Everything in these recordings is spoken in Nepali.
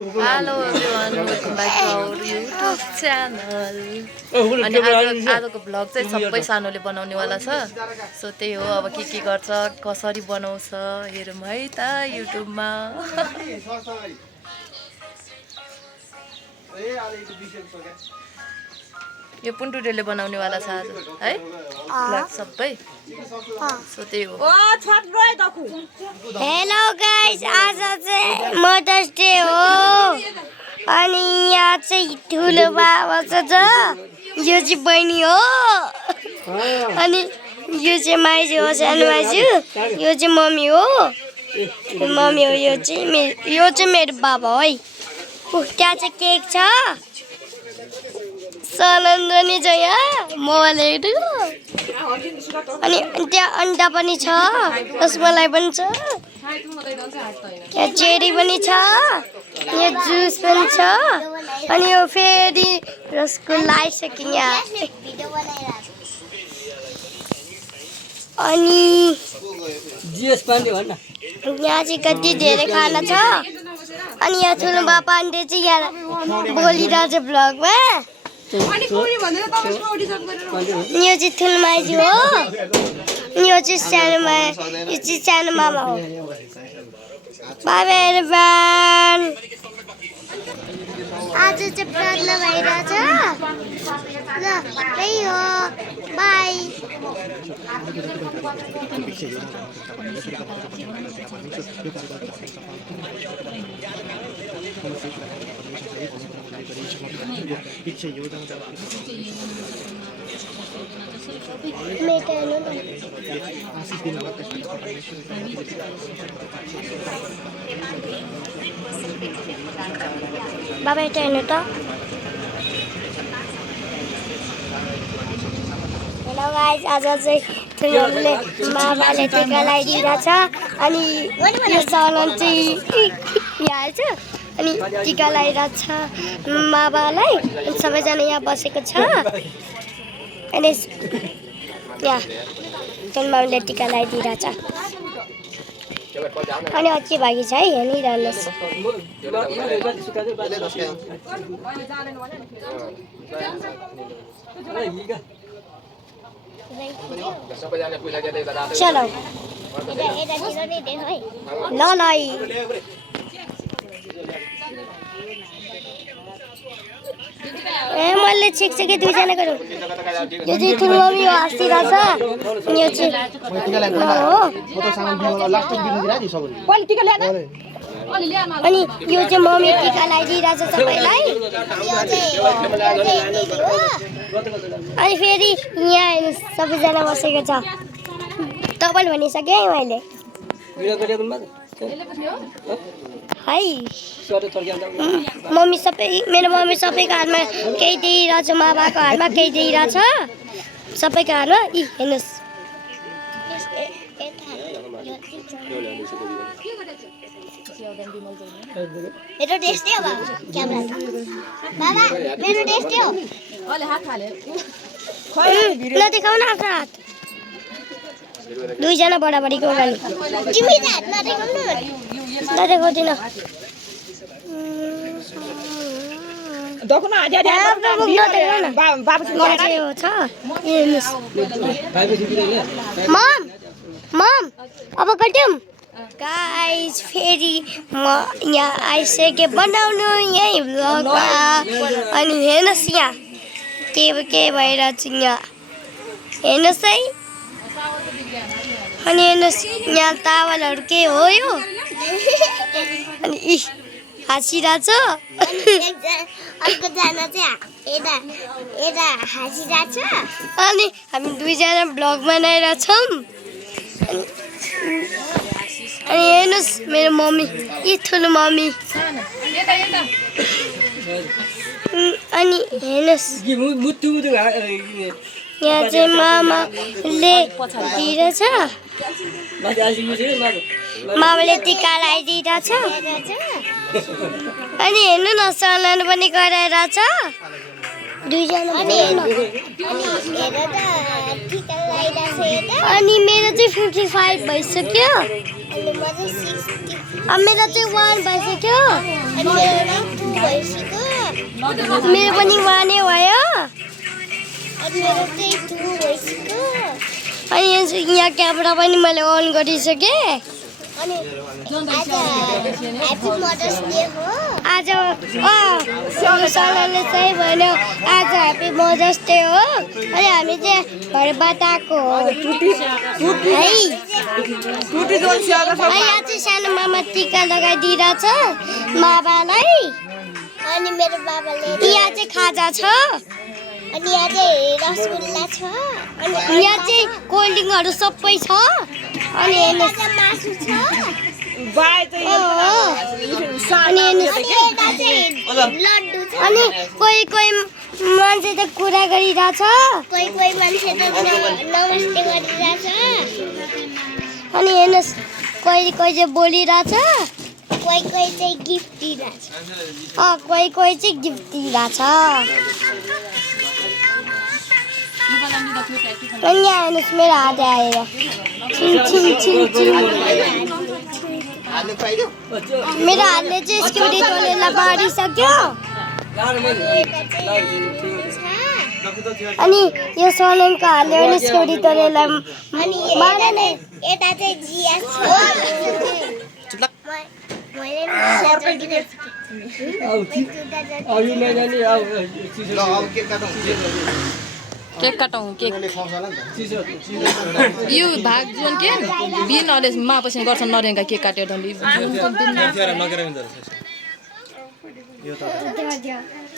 Hello everyone, welcome back to our YouTube channel. अनि आजको भ्लग चाहिँ सबै सानोले बनाउनेवाला छ। सो त्यही हो, अब के गर्छ, कसरी बनाउँछ हेरौँ है त युट्युबमा। यो पुन्टुडेले बनाउनेवाला छ आज है भ्लग सबै। सो त्यही हो। हेलो गाइस, आज चाहिँ मदर्स डे हो अनि यहाँ चाहिँ ठुलो बाबा छ, यो चाहिँ बहिनी हो अनि यो चाहिँ माइजू हो, सानो माइजू, यो चाहिँ मम्मी हो, यो चाहिँ मेरो बाबा है। त्यहाँ चाहिँ केक छ, सनन्दनी छ, यहाँ मोबाइल हेर्नु, अनि त्यहाँ अन्डा पनि छ, रसमलाई पनि छ, यहाँ चेरी पनि छ, यहाँ जुस पनि छ, अनि यो फेरि रसगुल्ला आइसक्यो यहाँ। अनि यहाँ चाहिँ कति धेरै खाना छ। अनि यहाँ ठुलो बाबा आन्टी चाहिँ यहाँ बोलिरहेछ भ्लगमा। यो चाहिँ ठुलो माइजू हो, यो चाहिँ सानो मामा हो। By by everyone. आज चाहिँ प्रार्थना भइरहेछ ल, त्यही हो, बाई। बाबा यता हेर्नु त। हेलो गाइस, आज चाहिँ ठुलोले मामाले टिका लगाइदिरहेछ अनि यो सलन चाहिँ यहाँ छ अनि टिका लगाइरहेछ मामालाई। अनि सबैजना यहाँ बसेको छ अनि यहाँ मामाले टिका लगाइदिरहेछ। अनि अझै बाँकी छ है, हेरिरहनुहोस्। चलो ल ल मैले छिक्छु कि दुईजना गरौँ। यो चाहिँ ठुलो मम्मी हो, हाँसिरहेछ। यो चाहिँ अनि यो चाहिँ मम्मी टिका लगाइदिइरहेछ सबैलाई। अनि फेरि यहाँ हेर्नु सबैजना बसेको छ। तपाईँले भनिसकेँ है मैले है। मम्मी सबै, मेरो मम्मी सबैको हातमा केही दिइरहेछ, मामाको हातमा केही दिइरहेछ, सबैको हातमा। हेर्नुहोस्, मेरो टेस्टी हो बाबा, क्यामेरा बाबा, मेरो टेस्टी हो। नदेखाउ न आफ्नो हात, दुईजना बडाबडीको अगाडि नदेखाउँदिन। मम अब कट्यौँ गाइस। फेरि म यहाँ आइसकेँ बनाउनु यहीँ भ्लगमा। अनि हेर्नुहोस् यहाँ के भइरहेछ यहाँ, हेर्नुहोस् है। अनि हेर्नुहोस् यहाँ तावलहरू के हो यो, अनि हाँसिरहेछ। अनि हामी दुईजना भ्लग बनाइरहेछौँ। अनि हेर्नुहोस् मेरो मम्मी, यी ठुलो मम्मी। अनि हेर्नुहोस् यहाँ चाहिँ मामाले दिइरहेछ, मामाले टिका लगाइदिइरहेछ। अनि हेर्नु न, सलन पनि गराइरहेछ दुईजना। अनि मेरो चाहिँ 55 भइसक्यो। अब मेरो चाहिँ 1 भइसक्यो अनि मेरो 2 भइसक्यो मेरो पनि 1 नै भयो अनि मेरो चाहिँ 2 भइसक्यो अनि यहाँ क्यामेरा पनि मैले अन गरिसकेँ अनि आज मदर्स डे हो आज सरले चाहिँ भन्यो आज ह्याप्पी मदर्स डे हो अनि हामी चाहिँ घरबाट आएको हो यहाँ चाहिँ सानो मामा टिका लगाइदिइरहेछ बाबालाई अनि मेरो बाबाले यहाँ चाहिँ खाजा छ अनि यहाँ चाहिँ रसगुल्ला छ अनि यहाँ चाहिँ कोल्ड ड्रिङ्कहरू सबै छ अनि मासु छ अनि कोही कोही मान्छे त कुरा गरिरहेछ कोही कोही मान्छे त नमस्ते गरिरहेछ अनि हेर्नुहोस् कोही कोही चाहिँ बोलिरहेछ कोही कोही चाहिँ गिफ्ट दिइरहेछ कोही कोही चाहिँ गिफ्ट दिइरहेछ अनि यहाँ हेर्नुहोस् मेरो हात आएर मेरो हातले चाहिँ स्कुटी टोलेलाई बारिसक्यो अनि यो सोलेनको हातले पनि स्कुटी टोलेलाई यता चाहिँ जिया केक काटौँ केक यो भाग जुन के बिनहरूले मापछि गर्छन् नरेगा केक काटेर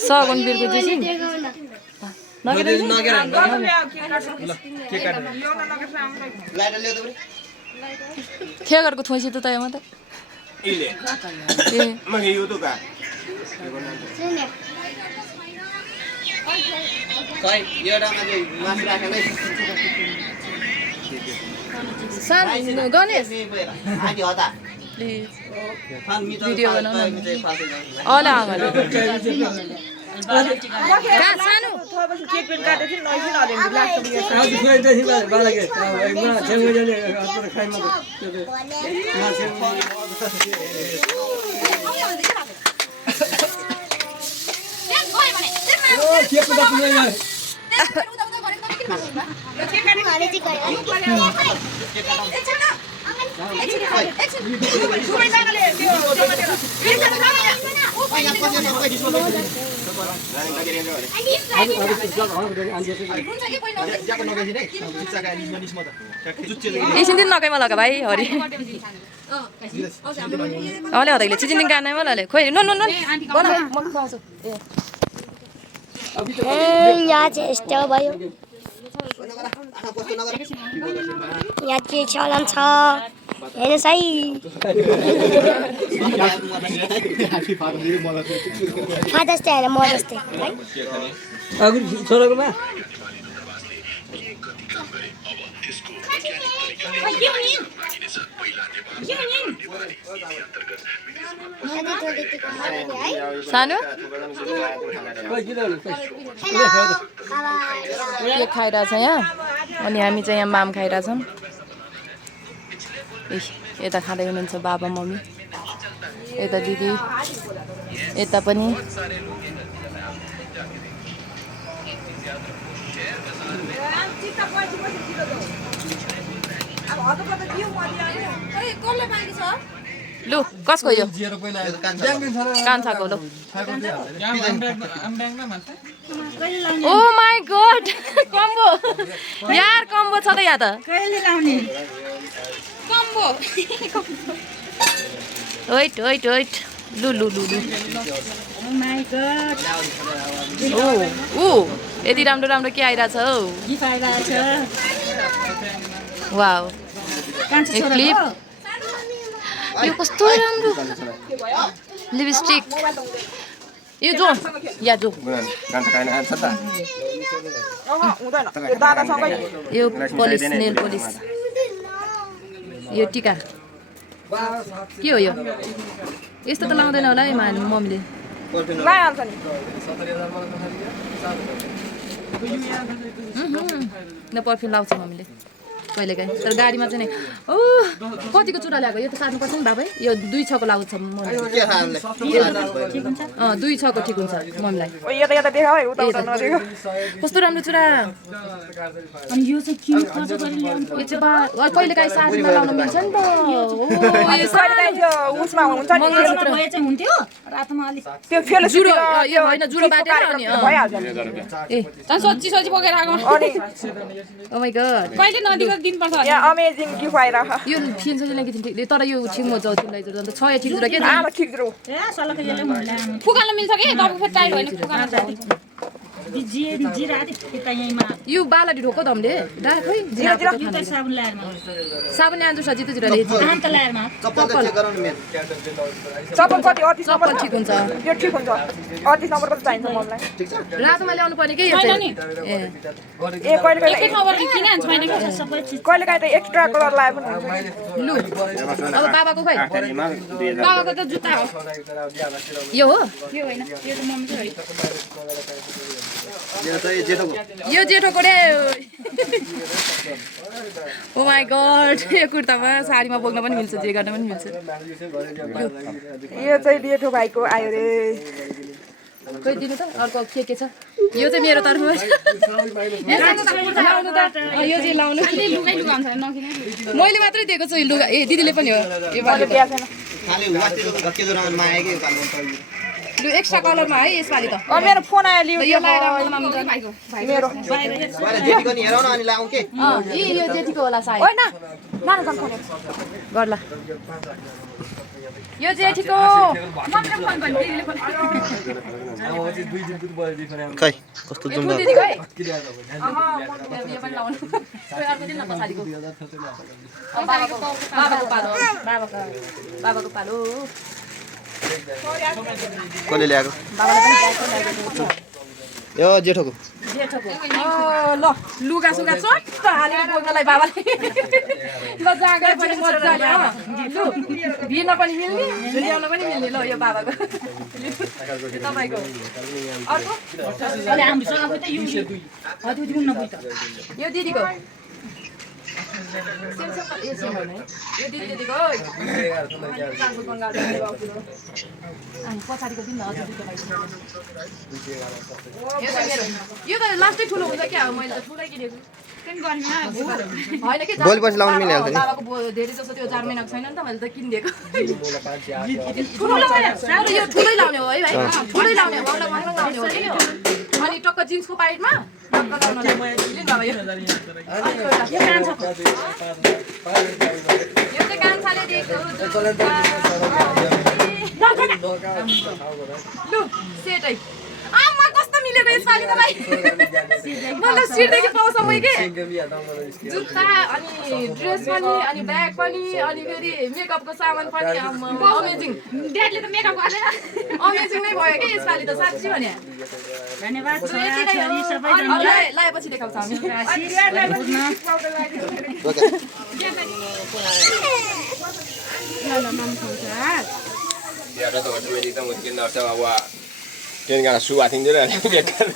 सगुन बिरको चाहिँ ठेगरको थोइसी त तय मात्रै गणेश भिडियो बनाउनु अला सानो एकछिन नकाइमा लगा भाइ हरि अले हदैले चिचिन गानामा लले खोइ न न न बना म खुवाउँछु यहाँ चाहिँ यस्तो भयो यहाँ के चलन छ हेर्नुहोस् है फादर्स डे होइन मदर्स डे सानो के खाइरहेछ यहाँ अनि हामी चाहिँ यहाँ माम खाइरहेछौँ यता खाँदै हुनुहुन्छ बाबा मम्मी यता दिदी यता पनि लु कसको यो कान्छाको लु ओ माई गॉड कम्बो यार कम्बो छ त यहाँ त कम्बो वेट वेट वेट लु लु लु लु ओ माई गॉड ओ यति राम्रो राम्रो के आइरहेछ हौ गिफ्ट आइरहेछ वाउ क्लिप यो कस्तो राम्रो लिपस्टिक यो जो या जो यो पोलिस नेल पोलिस यो टिका के हो यो यस्तो त लाउँदैन होला है मम्मीले न पर्फ्युम लाउँछ मम्मीले कहिलेकाहीँ तर गाडीमा चाहिँ नि ओ कतिको चुरा ल्याएको यो त सार्नुपर्छ नि बाबै यो 2 6को लाउँछ मम्मी 2 6को ठिक हुन्छ मम्मीलाई कस्तो राम्रो चुरा अनि यो चाहिँ किन खर्च गरेर ल्याउनु यो चाहिँ कहिलेकाहीँ साडीमा लाउन मिल्छ नि त चाहिँ हुन्थ्यो रातोमा अलि जुरो यो होइन जुरो बाटेर अनि ए झन् सोची सोची बोकेर आएको ओ माय गॉड कहिले नदीको दिन पर्छ अमेजिङ गिफ्ट आइरह यो फिल्म चाहिँ लेखेको थिएँ तर यो ठिक म जाउ तिमीलाई अन्त 6 ठिक जुरा के आमा ठिक जरो ए सल्लाह यसले फुकाल्न मिल्छ कि तपाईको फेरि टाइम होइन फुकाल्न चाहिँ जिरा त्यता यहीँमा यो बालाडी ढोको त हामीले डा खोइ यो त साबुन ल्याएरमा साबुन ल्यान्छु सजिलो जुरा ले अन्त ल्याएरमा चप्पल कति 38 चप्पल ठिक हुन्छ यो ठिक हुन्छ 38 नम्बर पनि चाहिन्छ मलाई ठीक छ रातोमा ल्याउनु पर्ने के यो चाहिँ ए कहिले कहिले एक नम्बर किन हान्छ मैले सबै चिज कहिले काहीँ त एक्स्ट्रा कलर लाए पनि हुन्छ लु अब बाबाको खोइ बाबाको त जुत्ता हो यो हो यो होइन यो त मम्मीको हो यो जेठोको रे ओ माय गॉड यो कुर्तामा साडीमा बोक्न पनि मिल्छ जे गर्न पनि मिल्छ यो चाहिँ जेठो भाइको आयो रे खोइ दिनु त अर्को के छ यो चाहिँ मेरो तर्फबाट यो चाहिँ लाउनु लुगा हुन्छ नकिन मैले मात्रै दिएको छु लुगा ए दिदीले पनि हो यो पालि लु एक्स्ट्रा कलरमा है यसपालि त मेरो फोन आयो लियो यो लाएर आउनुमा मेरो यो जेठीको होला सायद होइन नानु काम फोन गर्ला यो जेठीको मम्मीले फोन गर्नु दिदीले फोन खै कस्तो यो ठुलो दिदी खै यो पनि लाउनु खोइ अर्को दिन न पछाडिको बाबाको पालो बाबाको पालो कसले ल्याएको यो जेठोको ल लुगा सुगा चट्ट हालेर बोक्नलाई बाबाले ल जाँगर पनि मजाले हो लु भिर्न पनि मिल्ने ल्याउन पनि मिल्ने ल यो बाबाको तपाईँको अर्को अहिले हामीसँग अब त यो यो दिदीको पछाडिको दिन यो त लास्टै ठुलो हुन्छ क्या मैले त ठुलै किनेको होइन कि भोलि पछि लाउनु मिलिहाल्छ नि बाबाको धेरै जस्तो त्यो 4 महिनाको छैन नि त मैले त किनिदिएको तर यो ठुलै लाउने हो है भाइ ठुलै लाउने हो मलाई महँगो लाउने हो कि यो अनि टक्क जिन्सको पाइटमा टक्क लाउनलाई लिनु बाबा यो चाहिँ कान्छाले दिएको लु सेटै आमा कस्तो मिलेको यसपालि त भाइ मलाई सिटदेखि पाउँछ के जुत्ता अनि ड्रेस पनि अनि ब्याग पनि अनि फेरि मेकअपको सामान पनि अमेजिङ ड्याडले त मेकअप गर्दैन अमेजिङ नै भयो कि यसपालि त साँच्ची भने धन्यवाद छोरी सबैजना लाएपछि देखाउँछ हामी Tiada tu macam ni kita mungkin nak tahu awak dia dengan suat tinggal dia kan.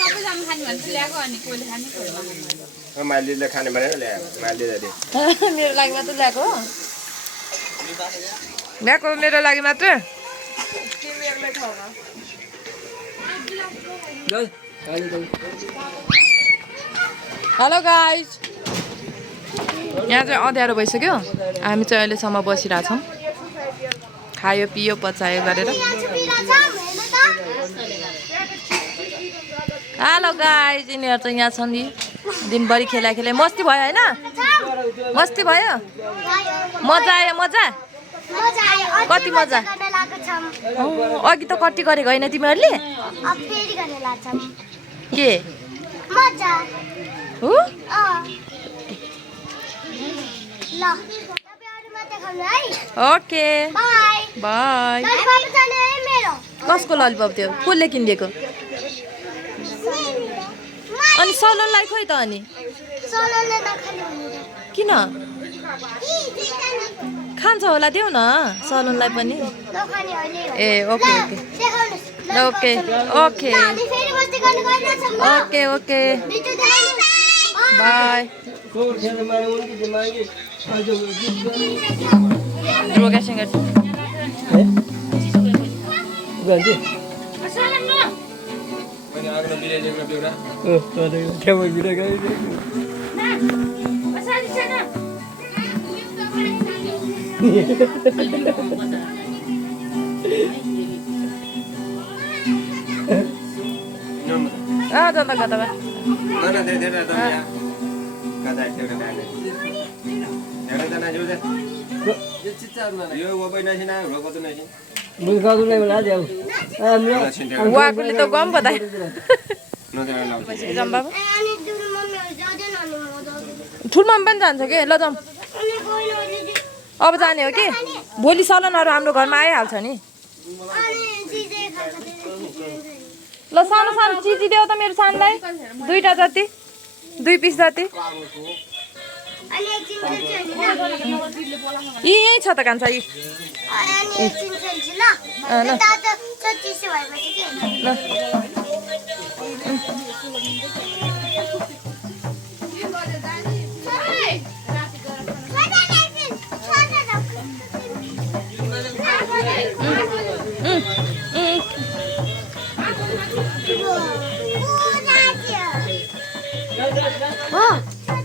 सबैजना खाने भने चाहिँ ल्याएको अनि कोहीले खाने कोहीले Malis le खाने mana le, malis tadi. मेरो लागि मात्र ल्याएको ल्याएको मेरो लागि मात्र हेलो गाइज यहाँ चाहिँ अँध्यारो भइसक्यो हामी चाहिँ अहिलेसम्म बसिरहेछौँ खायो पियो पचायो गरेर हेलो गाइज यिनीहरू चाहिँ यहाँ छन् नि दिनभरि खेला मस्ती भयो होइन मस्ती भयो मजा आयो मजा कति मजा अघि त कति गरेको होइन तिमीहरूले के हो ओके बाई कसको ललिपप थियो कसले किनिदिएको अनि सलोनलाई खोइ त अनि किन खान्छ होला देऊ न सलोनलाई पनि ए okay okay okay okay okay okay bye ध्रुवकासँग जाँदा कता भए वाकुले त गम पता जाऊँ बाबा ठुलो पनि जान्छ कि ल जाउँ अब जाने हो कि भोलि सलनहरू हाम्रो घरमा आइहाल्छ नि ल सानो सानो चिजी देऊ त मेरो सानलाई 2टा जति 2 पिस जति यही छ त कान्छ यी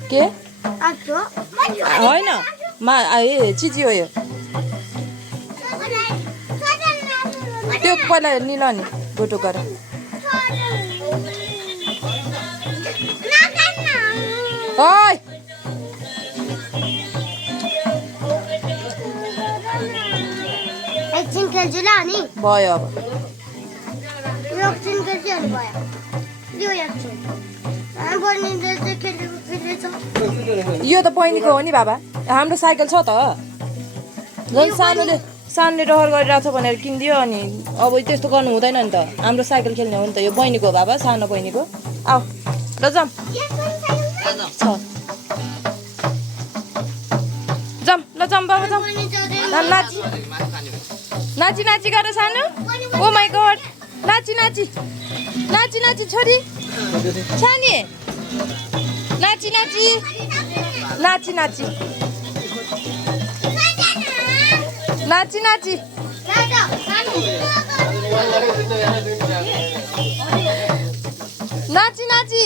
के होइन ए चिजी हो यो त्यो पहिला निल नि गोटो गर ओइ एकछिन खेल्छु ल अनि भयो अब एकछिन खेल्छु अनि भयो यो एकछिन यो त बहिनीको हो नि बाबा हाम्रो साइकल छ त झन् सानोले रहर गरिरहेको छ भनेर किनिदियो अनि अब त्यस्तो गर्नु हुँदैन नि त हाम्रो साइकल खेल्ने हो नि त यो बहिनीको हो बाबा सानो बहिनीको आऊ ल जाऊँ जाऊँ ल जाऊँ बाबा जाऊँ नाची नाची नाची गर सानो ओ माई गड नाची नाची नाची नाची छोरी सानी नाची नाची नाची नाची नाची नाची नाची नाची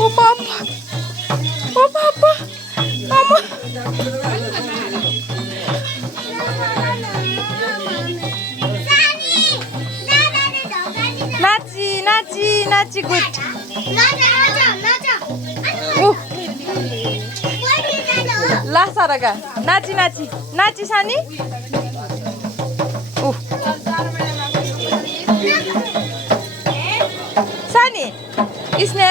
ओ पापा आमा नाची नाची नाची गुड ला साराका नाची नाची नाची सानी सानी इसने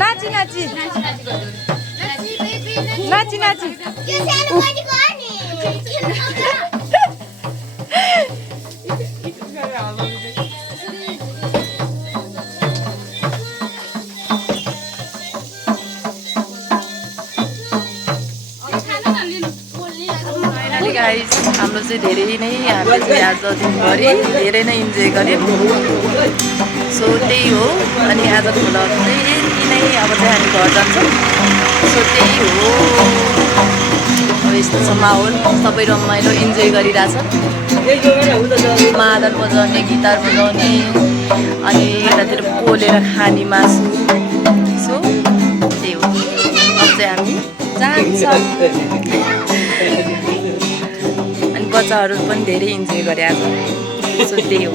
नाची नाची नाची नाची गाइस हाम्रो चाहिँ धेरै नै हामीले चाहिँ आज दिनभरि धेरै नै इन्जोय गऱ्यौँ सो त्यही हो अनि आजको भ्लग चाहिँ यति नै अब चाहिँ हामी घर जान्छौँ सो त्यही हो अब यस्तो छ माहौल सबै रमाइलो इन्जोय गरिरहेछन् मादल बजाउने गिटार बजाउने अनि यतातिर पोलेर खाने मासु सो त्यही हो अब चाहिँ हामी जान्छौँ बच्चाहरू पनि धेरै इन्जोय गरे आज सो त्यही हो